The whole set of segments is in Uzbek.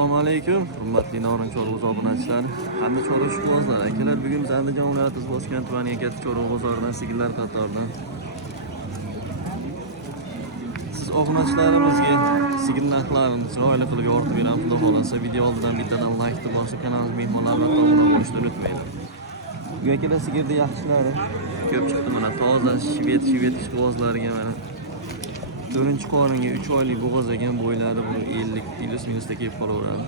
Assalomu alaykum, hurmatli Norin Chorg'uz obunachilari hamda Chorg'uz ishqibozlar. Akalar, bugun biz Andijon viloyati Bosgan tumaniga Katta Chorg'uz bozoridan sigirlar qatoridan siz obunachilarimizga sigir narxlarini chiroyli qilib yoritib beramiz. Xudo xohlasa video oldidan bittadan like bosib kanalimiz mehmonlarini obuna bo'lishni unutmanglar. Bugun akalar sigirni yaxshilari ko'p chiqdi. Mana toza shved ishqibozlariga mana 4-qoringa 3 oylik bo'g'oz ekan, bo'ylari bu 50 plus minusda kelib qolaveradi.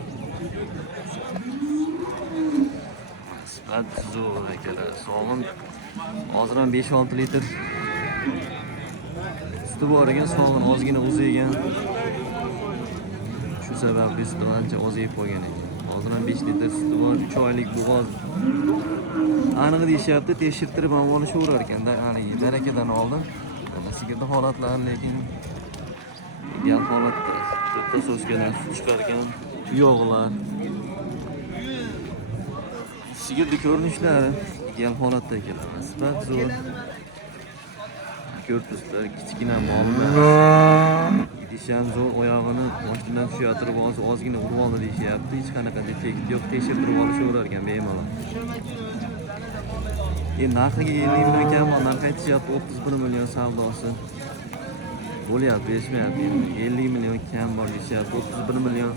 Sifat zo'r akalar. Sog'in hozir ham 5-6 litr suti bor ekan, sog'in ozgina uzaygan. Shu sababli suti ancha ozayib qolgan ekan. Hozir ham 5 litr suti bor, 3 oylik bo'g'oz. Aniq deyishyapti, tekshirtirib ham olishaverar ekanda, ya'ni barakadan oldin. Sigirda holatlar lekin ideal holatda. Bitta so'skadan sut chiqargan, yog'lar. Sigirni ko'rinishlari ideal holatda keladi. Sifat zo'r. Ko'rpuslar kichkina mollar. Idish ham zo'r, oyog'ini mashinadan tushirib ozgina urib oldi deyishyapti. Hech qanaqa defekt yo'q, tekshirtirib olishaverar ekan bemalol. Narxiga 50 million kam, narx aytishyapti 31 million savdosi. Bo'lyapti, berishmayapti. 50 million kam bor deyishyapti, 31 million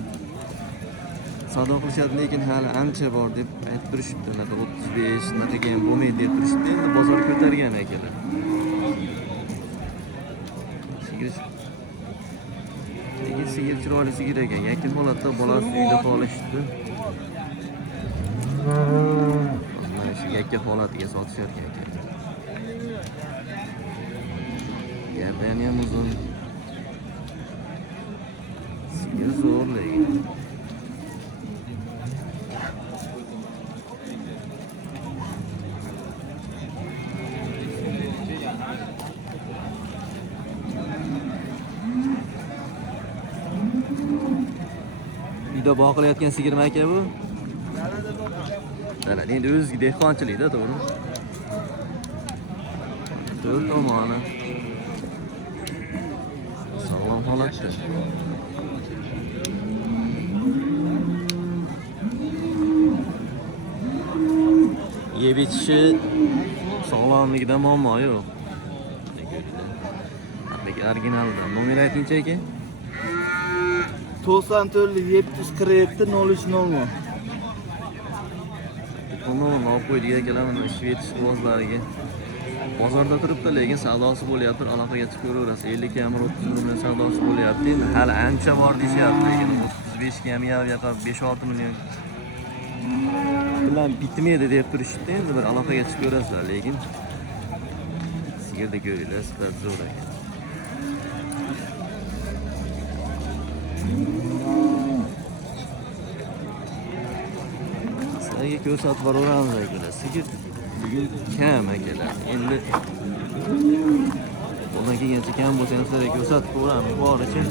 savdo qilishyapti, lekin hali ancha bor deb aytib turishibdi. 35 narxiga ham bo'lmaydi deb turishibdi. Endi bozor ko'targan akalar. Sigir chiroyli sigir ekan. Yakun holatda bolasi uyda qolishdi. Yakka holatiga sotishar ekan. Gardani ham uzun. Sigir zo'r lekin. Uyda boqilayotgan sigirmi aka bu? Endi o'zga dehqonchilikda, to'g'ri? To'rt tomoni sog'lom holatda. Yeb ichishi sog'lomligida muammo yo'q. Originalda. Nomer aytingchi aka? 94 747 03 Uni olib qo'ydik akalar, mana shved ishqibozlariga. Bozorda turibdi, lekin savdosi bo'lyapti, aloqaga chiqib ko'raverasiz. 50 ga ham 30 million savdosi bo'lyapti. Endi hali ancha bor deyishyapti, lekin 35 ga ham yo'q, 5-6 million bilan bitmaydi deb turishibdi. Endi bir aloqaga chiqib ko'rasizlar, lekin sigirda ko'ringlar, sifat zo'r ekan. Sizlarga ko'rsatib boraveramiz akalar. Sigir bugun kam akalar. Endi bundan keyincha kam bo'lsa ham sizlarga ko'rsatib boramiz boricha.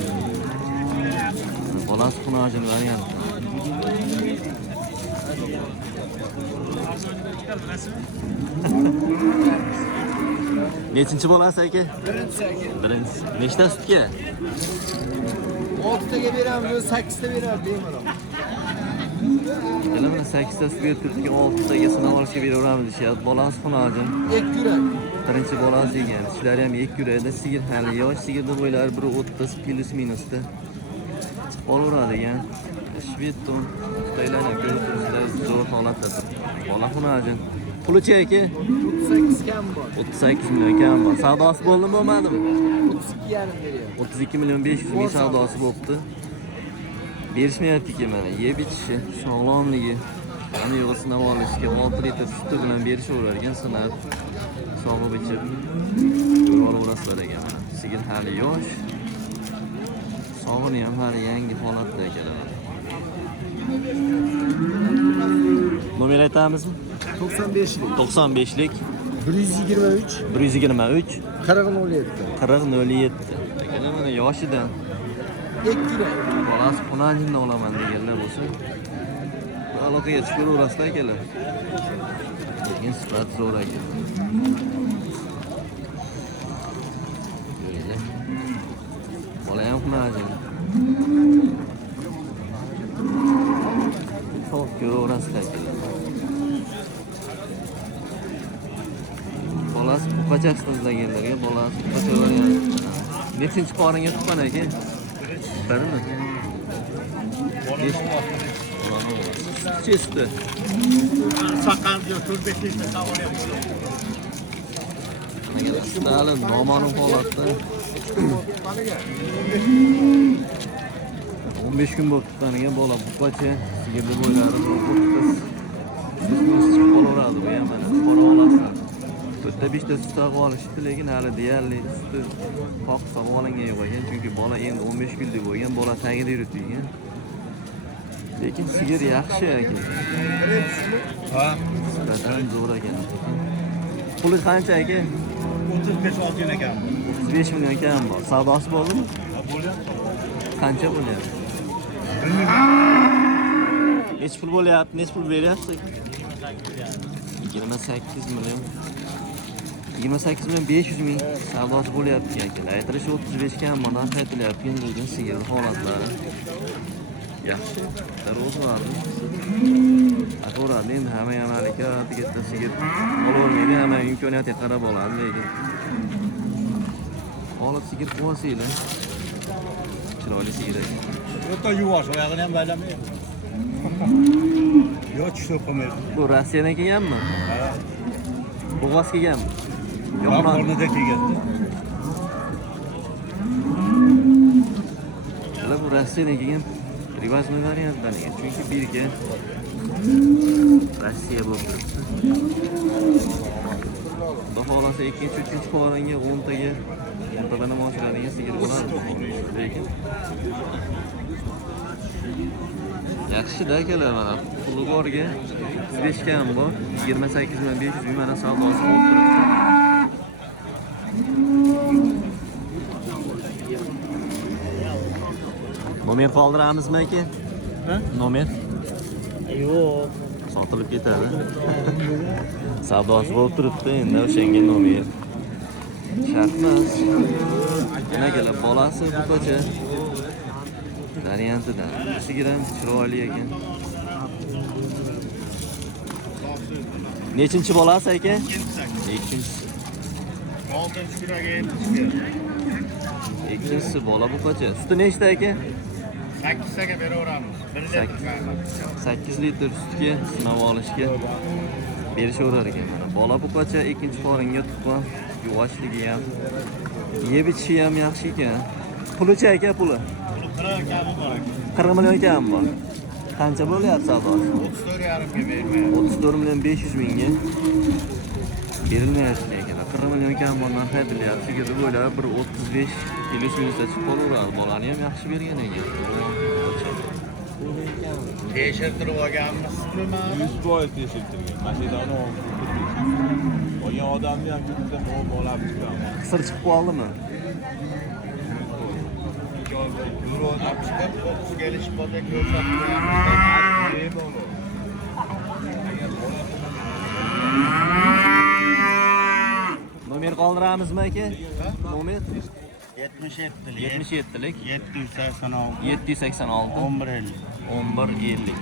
Bolasi xunojin variant. Nechinchi bolasi aka? Birinchi. Nechta sutga? 6 taga beramiz, 8 ta beramiz bemalol. Mana 8 ta sut berib turibdi, 6 taga sinab olishga beraveramiz deyapti. Bolasi xunojin. Ekkurak. Birinchi bolasi ekan. Ishlari ham ekkurakda, sigir hali yosh, sigirda bo'ylari 1.30 plus minusda. Olaveradi ekan. Shvedton Xitoylarni ko'rib zo'r holatda turibdi. Bola xunojin. Pulichi aka? 38 kam bor. 38 million kam bor. Savdosi bo'ldimi, bo'lmadimi? 32,5 beryapti. 32 million 500 ming savdosi bo'pti. Berishmayapti-ki mana, yeb ichishi, sog'lomligi, qani yo'g'i sinab olishga 6 litr suti bilan berishaverar ekan, sinab sog'ib ichib ko'rib olaverasizlar ekan. Sigir hali yosh, sog'ini ham hali yangi holatda ekanlar. Nomer aytamizmi? 95lik. 95lik 123 123 4007. 4007. Akalar mana yoshidan Ekkurak. bolasi xunojindan olaman deganlar bo'lsa, aloqaga chiqib ko'raverasizlar akalar. Lekin sifat zo'r ekan. Bola ham xunojin. bolasi tayinlangan. Bolasi buqachasidan bolasi buqachalar. Nechinchi qoringa tuqqan aka? Birmi? Chesti. Sakal diyor, 4-5 litre tavana yapıyor. Mana Stalin noma'nun holatda 15 kun bo'lib tuqqaniga bola buqacha sigirni bo'ylari chiqib qolaveradi bu ham mana qora olasiz. To'rtta 5 ta sut sog'ib olishdi, lekin hali deyarli suti qoq sog'ib olingan yo'q ekan, chunki bola endi 15 kunlik bo'lgan, bola tagida yuritilgan. Lekin sigir yaxshi aka. Ha, Nisbatan zo'r ekan. Puli qancha aka? 35-6 yıl ekan. 35 million kam bor. Savdosi bo'ldimi? Ha, bo'lyapti. Qancha bo'lyapti? Nech pul bo'lyapti? Nech pul beryapsiz? 28 million. 28 million 500 ming savdosi bo'lyapti aka. Aytilishi 35 kam bor, narx aytilyapti. Lekin sigir holatlari yaxshi. Darvoz bor. To'g'ri, endi hamma amalga bitta sigir bo'lavermaydi, hamma imkoniyatiga qarab oladi, lekin olib sigir qo'ysanglar chiroyli sigir ekan. Yo'qda yuvosh, oyog'ini ham baylamaydi. Yo'q, tushib qolmaydi. Bu Rossiyadan kelganmi? Ha. Bo'g'oz kelganmi? Yo'q, o'rnida kelgan. Bu Rossiyadan kelgan rivojli variantdan ekan, chunki birga Rossiya bo'lib turibdi. Xudo xolasa 2-3 qoringa 10 taga muntazam ochiladigan sigir bo'ladi. Lekin yaxshi-da akalar, mana puli borga 35 kam bor, 28 million 500 ming mana savdosi bo'lib turibdi. Nomer qoldiramizmi aka? Ha? Nomer Yo'q. sotilib ketadi. Savdosi bo'lib turibdi, endi o'shanga nomer. Shartmas. Mana kelib bolasi buqacha variantidan. Sigir ham chiroyli ekan. Nechinchi bolasi aka? Ikkinchisi. 6-kunga yetishdi. Ikkinchisi bola buqacha. Suti nechta aka? 8 taga beraveramiz. 1 litr. 8 litr sutga sinab olishga berishaverar ekan. Bola buqacha ikkinchi qoringa tuqqan, yuvoshligi ham, yeb ichishi ham yaxshi ekan. Pulichi aka puli? 40 kami bor ekan. 40 million kam bor. Qancha bo'lyapti savdosi? 34,5 ga bermayapti. 34 million 500 mingga berilmayapti ekan. 40 million kam bor narx aytilyapti. Sigir bo'ylab bir 35 kilosi minusda chiqib qolaveradi. Bolani ham yaxshi bergan ekan. Tekshirtirib olganmiz. 100% tekshirtirgan. Mashinani olib olgan odamni ham bitta olib chiqaman. Qisir chiqib qoldimi? Yo'q, chiqib qo'qisga ilishib qolsa ko'rsatib qo'yamiz. Nomer qoldiramizmi aka? Nomer 77lik. 77lik 786 786 1150. 1150.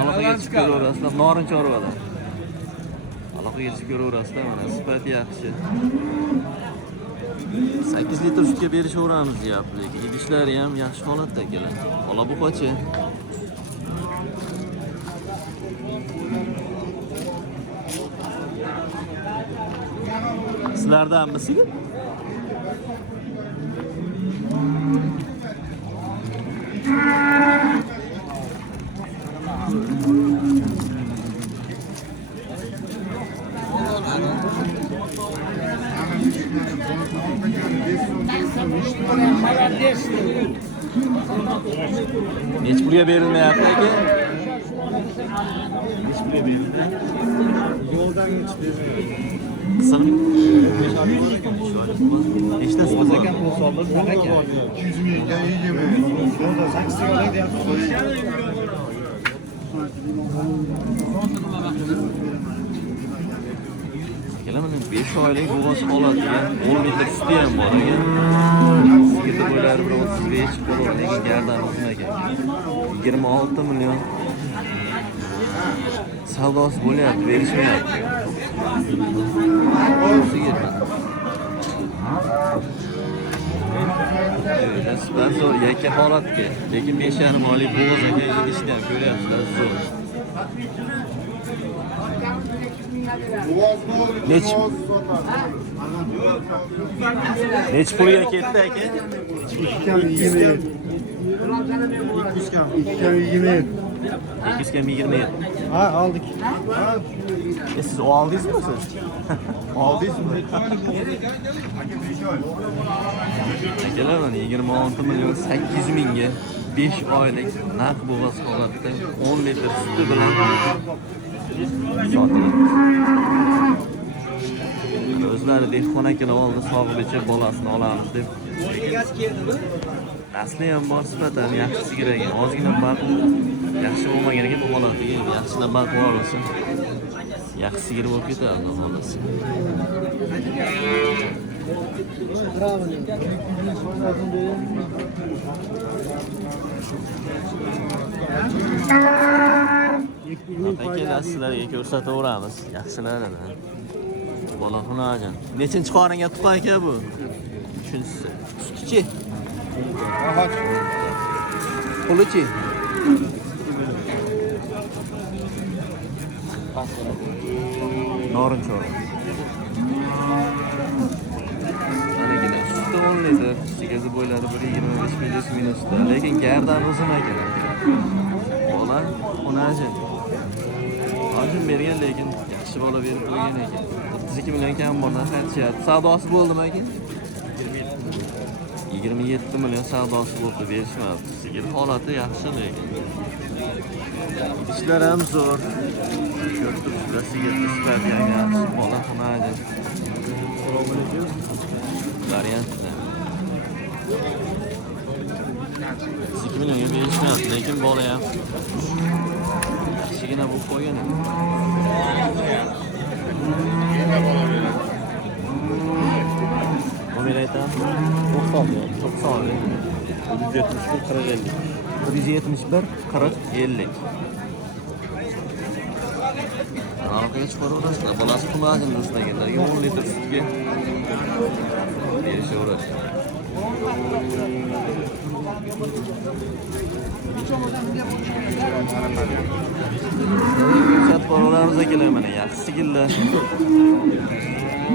Aloqaga chiqib ko'raverasizlar, Norin chorvada. Aloqaga chiqib ko'raverasizlar, mana sifati yaxshi. 8 litr sutga berishaveramiz deyapti, lekin idishlari ham yaxshi holatda ekan. Bola buqacha. Sizlardanmi sigir? Nech pulga berilmayapti aka? Nech pulga berildi? Yo'ldan geçti. Qismi? Nechtasi bor? Ekan bu solda bunaqa ekan. 200 mingga yigimi. Yo'lda 8 taga deyapti. Kelaman 5 oylik bo'g'oz oladigan 10 litr suti ham bor ekan. Sigirni bo'ylari 35 qo'llar, lekin gardan uzun ekan. 26 million Savdosi bo'lyapti, berishmayapti. Sigirni. Nisbatan zo'r yakka holatga, lekin 5,5 oylik bo'g'iz aka yig'ishni ham ko'ryapsizlar zo'r. Nech pulga ketdi aka? 220. 227. Ha aldık. Siz o aldınız mı siz? Aldıyız mı? Akalar 26 milyon 800 mingga 5 oylik narx bo'g'az holatda 10 litr suti bilan sotiladi. O'zlari dehqon akalar oldi sog'ib bolasini olamiz deb. Asli ham bor sifatan yaxshi sigir ekan. Ozgina baq yaxshi bo'lmagan ekan bu holatiga yaxshilab baqib olsa yaxshi sigir bo'lib ketadi xolasi. Akalar sizlarga ko'rsataveramiz yaxshilarini. Bola xunojan. Nechinchi qoringa tuqqan aka bu? Shunisi. Sutichi. Pulichi. Norinchoq. Anagina suti 10 litr, sigazi bo'ylari 1.25 minusda, lekin gardan uzun ekan. Bola xunojan. Hozir bergan lekin yaxshi bola berib qo'ygan ekan. 32 million kam bordan qaytishyapti. Savdosi bo'ldimi aka? 27 million savdosi bo'ldi, berishmadi. Sigir holati yaxshi lekin. Ishlar ham zo'r. Ko'rib sigir sifati ham yaxshi. Bola xunojan. Variantda. 2 millionga berishmadi, lekin bola ham yaxshigina bo'lib qo'ygan. Umid aytam 90. 171 40 50. Orqaga chiqaraverasizlar. Bolasi xulojin do'stlarga 10 litr sutga berishaveradi. Chat bolalarimiz akalar mana yaxshi sigirlar.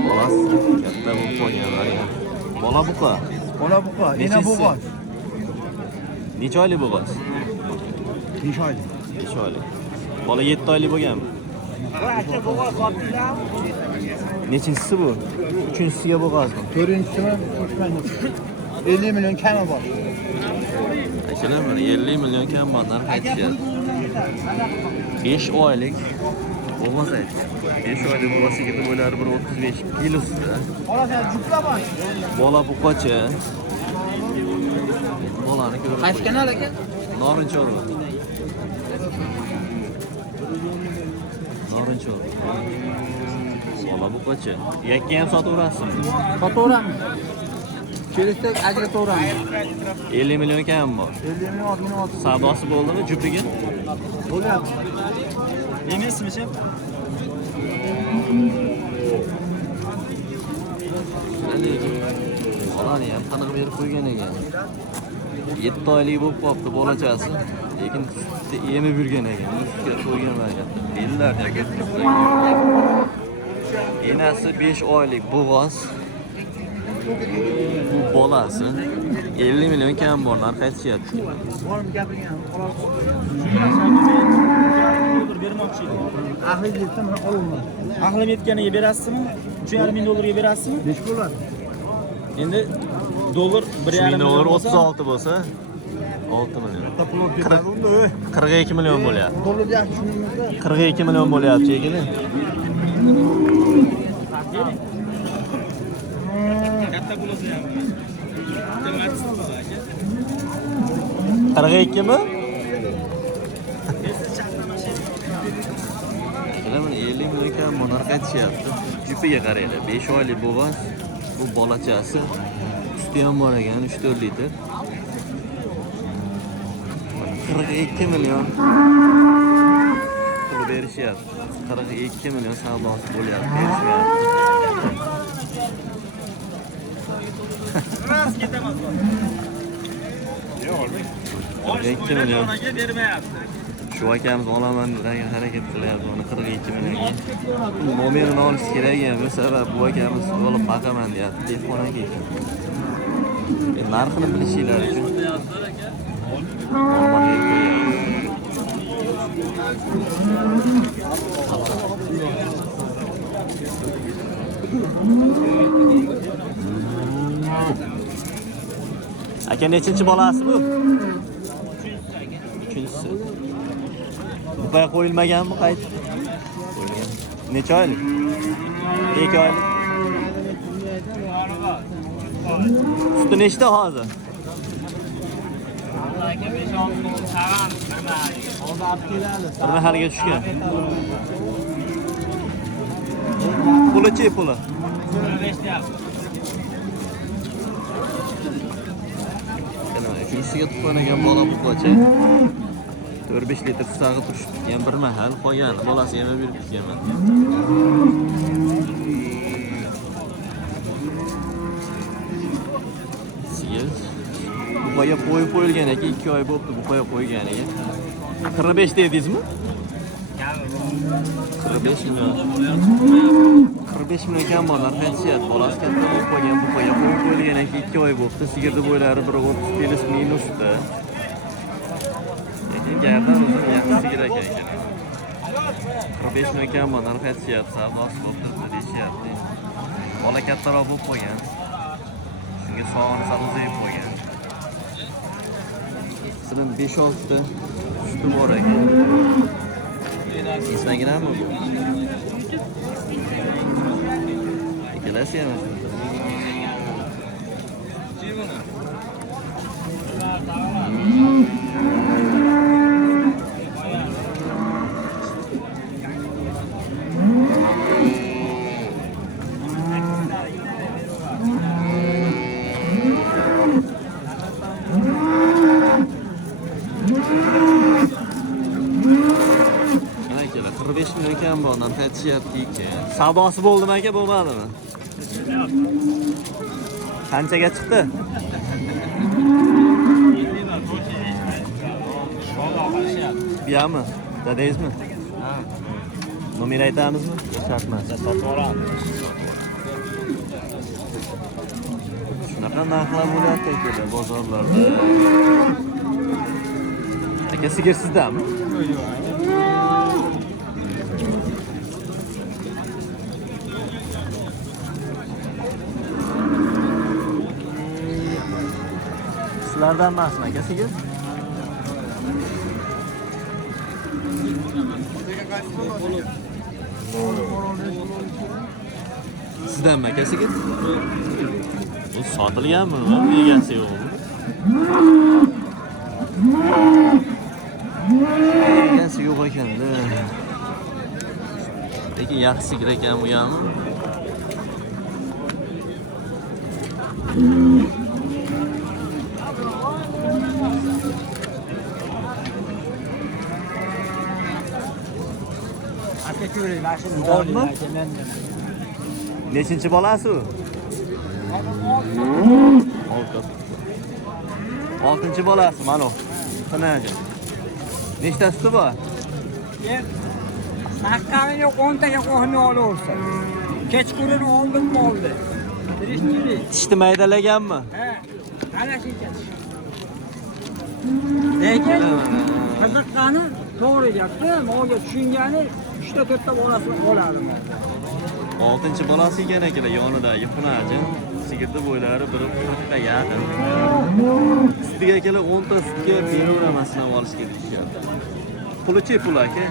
Bolasi katta bo'lib qolgan. Bola buqa. Bola buqa. Ena buqa. Necha oylik bo'g'az? 5 oylik. 5 oylik. Bola 7 oylik bo'lganmi? Aka bo'g'az sotdinglar. Nechinchisi bu? Uchinchisiga bo'g'azmi? 4-chisimi? 50 milyon kami bor. Akalar mana 50 million kam bordan qaytishyapti. 5 oylik bo'g'az aytgan. 5 oylik bo'g'az sigirni bo'ylari 1.35 kilosida. Bola buqacha. Bolani ko'rib. Qaysi kanal aka? Norinchoq. Norinchoq. Bola buqacha. Yakka ham sotaverasizmi? Sotaveramiz. Kelsak ajrataveramiz. 50 million kam bor. 50 milyon ortini oldu. Savdosi bo'ldimi jupiga? Bo'lyapti. Emasmi shep? Bolani ham qaniq berib qo'ygan ekan. 7 oylik bo'lib qolibdi bolachasi. Lekin emib yurgan ekan. Sutga qo'ygan ekan. Bellarni enasi 5 oylik bo'g'oz. Bu bolasi 50 million kam borlar qaytishyapti. Borim gapirgan. Bermoqchi edim. Ahli yetdi mana olma. Aqlim yetganiga berasizmi? 3,5 ming dollarga berasizmi? 5 bo'ladi. Endi dollar 1,5 $1000 36 bo'lsa 6 million. 42 million bo'lyapti. Dollar yaxshi tushuningizda. 42 million bo'lyapti chekini. Katta bo'lsa ham. 42 mi? Mana 50 million kam bular qaytishyapti. Jupiga qaranglar. 5 oylik bo'g'az. Bu bolachasi. Suti ham bor ekan 3-4 litr. 42 million. berishyapti. 42 million savdosi bo'lyapti. Berishmayapti. Ras ketamiz. Yo'q, olmaysiz. 42 million. Bermayapti. Shu akamiz olaman degan harakat qilyapti. Uni 42 millionga. Nomerini olish kerak ham. Bu sabab bu akamiz olib baqaman deyapti. Telefonaga ekan. Narxini bilishinglar uchun. Olmaga aka nechinchi bolasi bu? Uchinchisi. Buqay qo'yilmaganmi qayta? Qo'yilgan. Necha oylik? 2 oylik. Suti nechta hozir? Aka 5-6 ming tag'an. Hozir olib keladi. Bir mahalga tushgan. Puli-chi puli? 15 deyapti. Uchinchisiga tuqqan ekan bola buqacha. 4-5 litr sutag'i turishib ketgan bir mahal qolgan. Bolasi yema berib ketganman. Buqaga qo'yib qo'yilgan ekan, 2 oy bo'libdi buqaga qo'yganiga. 45 dedingizmi? 45 million. 45 million kam bor narx aytishyapti. Bolasi katta bo'lib qolgan buqaga qo'yib qo'yilgan ekan, 2 oy bo'libdi. Sigirni bo'ylari 1.30 kilos minusda. Lekin gardan o'zi yaxshi sigir ekan. 45 million kam bor narx aytishyapti. Savdosi bo'libdi deyishyapti. Bola kattaroq bo'lib qolgan. Shunga sog'ini salozayib qo'ygan. Sizning 5-6 ta suti bor ekan. Instagrammi bu? Ikkalasi ham. Kam bo'ldan aytishyapti ekan. Savdosi bo'ldimi aka, bo'lmadimi? Qanchaga chiqdi? Buyami? Dadangizmi? Ha. Nomer aytamizmi? Shart emas. Sotib olamiz. Shunaqa narxlar bo'lyapti aka bozorlarda. Aka sigir sizdami? Sizlardan emasmi aka sigir? Sizdanmi aka sigir? Bu sotilganmi? Egasi yo'qmi? Egasi yo'q ekanda. Lekin yaxshi sigir ekan bu ham. Nechinchi bolasi u? 6-chi bolasi mana. Qanaqa? Nechta suti bor? Haqqani yo'q, 10 taga qo'yni olaversa. Kechqurun oldim oldi. Tishni maydalaganmi? Ha, ana shuncha. Lekin qiziqqani to'g'ri gapda, mo'ga tushungani 3-4 ta bolasini oladi. 6-chi bolasi ekan akalar yonidagi xunaji. Sigirni bo'ylari 1.40 ga yaqin. Ustiga akalar 10 ta sutga beravermasdan olishga deyishyapti. Puli-chi pul aka?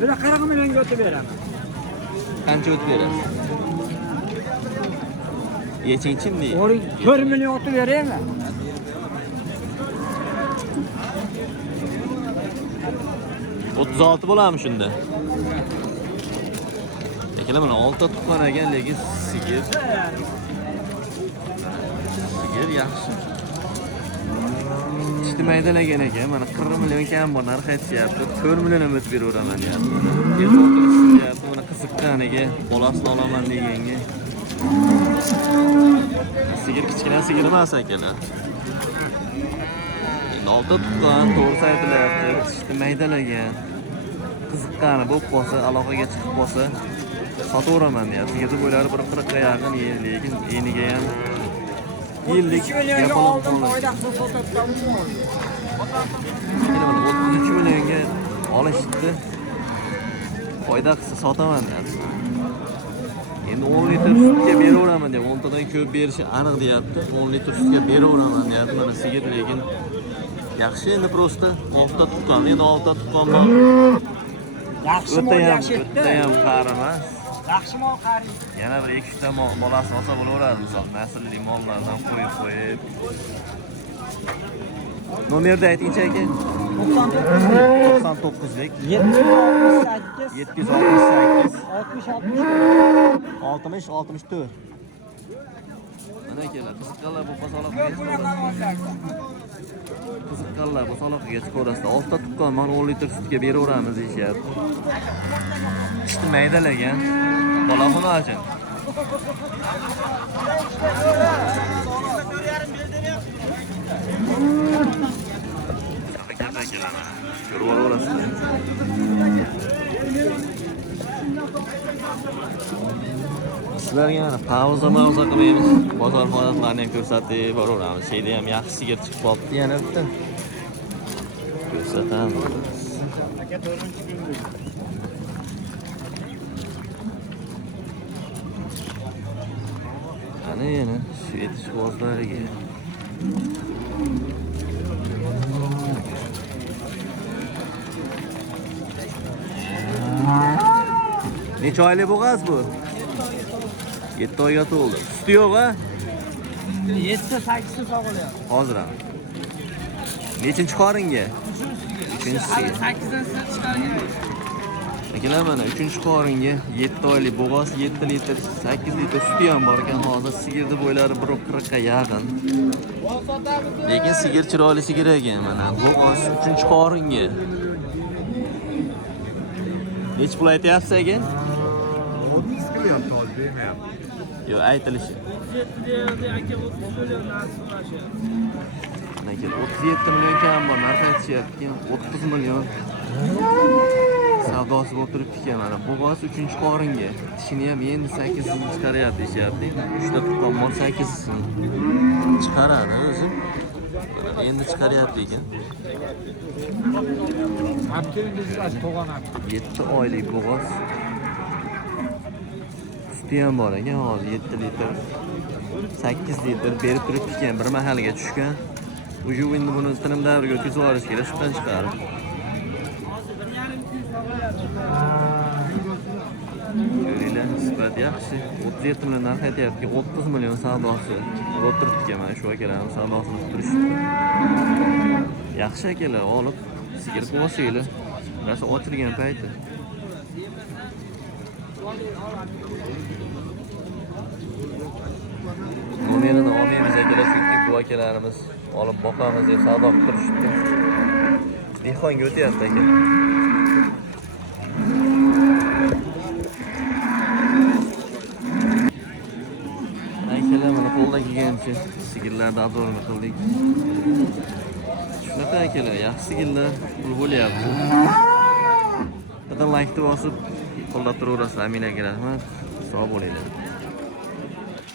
Buni 40 millionga o'tib beraman. Qancha o'tib berasiz? Yechingchi-mi? 4 million o'tib beraymi? $36 bo'ladimi shunda? Akalar mana 6 ta tuqqan ekan, lekin sigir yaxshi. ijtimoiydalagan ekan. Mana 40 million kam bor narx aytishyapti. 4 million ham o'tib beraveraman deyapti. Erta o'tirishibdi, mana qiziqqaniga, bolasini olaman deganga. Sigir kichkina sigir emas akalar. Endi olta tuqqan, to'g'risi aytilyapti, ijtimoiydalagan. Qiziqqani bo'lib qolsa, aloqaga chiqib qolsa, sotaveraman deyapti. Sigirni bo'ylari 140 ga yaqin, lekin eniga ham yillik 3 millionga oldim, foydasi sotadigan mol. 33 millionga olishdi. Foyda qilsa sotaman deyapti. Endi 10 litr sutga beraveraman deb, 10 tadan ko'p berishi aniq deyapti. 10 litr sutga beraveraman deyapti. Mana sigir lekin yaxshi endi prosta olta tuqqan. Endi olta tuqqan bor. Yaxshi mol yashitdi. O'ta ham qarimas. Yaxshi mol qari. Yana bir 2 ta bolasini olsa bo'laveradi, misol naslli mollardan qo'yib. Nomerni aytingchi aka. 99lik 768 768 60 60 64. Mana kelar, qiziqqanlar bu aloqaga qiziqqanlar bu aloqaga chiqaverasizlar. Olta tuqqan mana 10 litr sutga beraveramiz deyishyapti. Ishni maydalagan bola xunojin. Ko'rib olasizlar. Sizlarga mana pauza qilmaymiz. Bozor holatlarini ham ko'rsatib boraveramiz. Şeyda ham yaxshi sigir chiqib qolibdi yana bitta. Ko'rsatamiz. Ana yana shu yetishbozlariga. Necha oylik bo'g'az bu? 7 oyga to'ldi. Suti yo'q a? 7-8 sog'iladi. Hozir ham. Nechinchi qoringa? 3-chi. 8dan chiqargan. Akalar mana 3-chi qoringa 7 oylik bo'g'az, 7 litr, 8 litr suti ham bor ekan. Hozir sigirni bo'ylari 140 ga yaqin. Lekin sigir chiroyli sigir ekan mana. Bo'g'az 3-chi qoringa. Nech pul aytyapsiz aka? 30 million to'l bermayapti. Yo'q, aytilishi. 37 million kam bor, narx aytishyapti. 30 million. Savdosi bo'lib turibdi ekan mana. Bo'g'oz 3-chi qoringa. Tishini ham endi 8-ni chiqaryapti deyapti. 3 ta tuqqan mol 8-sini chiqaradi o'zi. Endi chiqaryapti ekan. 7 oylik bo'g'oz. Suti ham bor ekan, hozir 7 litr, 8 litr berib turibdi ekan, bir mahalga tushgan. Uju endi buni tinim davriga o'tkazib yuborish kerak, sutdan chiqarib. Ko'ringlar, nisbat yaxshi. 37 million narx aytyapti, 30 million savdosi. Bo'lib turibdi ekan, mana shu akalarning savdosini qilib turishdi. Yaxshi akalar, olib sigir qo'shinglar. Rasa ochilgan payti. Nomerini olmaymiz akalar, chunki bu akalarimiz olib boqamiz deb savdo qilib turishdi. Dehqonga o'tyapti aka. Akalar mana qo'lda kelgancha sigirlarni adorini qildik. Shunaqa akalar, yaxshi sigirlar pul bo'lyapti. Bitta like bosib qo'llab turaverasizlar, amin aka, rahmat. Sog' bo'linglar.